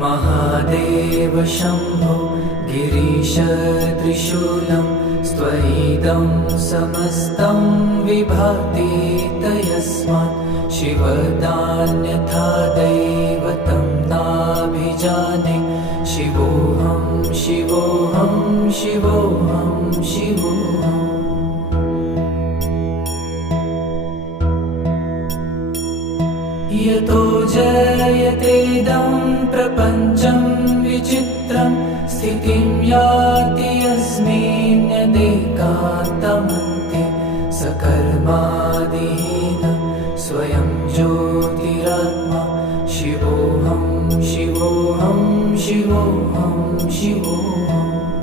महादेव शम्भो गिरीश त्रिशूलं स्वैदं समस्तं विभाति तयस्मात् शिवदान्यथा दैवतं नाभिजाने शिवोऽहं शिवोऽहं शिवोऽहं शिवोऽहम् यतो जयतेदं प्रपञ्चं विचित्रं स्थितिं याति यस्मिन्नेकान्तमन्ते सकर्मादिहीनं स्वयं ज्योतिरात्मा शिवोऽहं शिवोऽहं शिवोऽहं शिवोऽहम्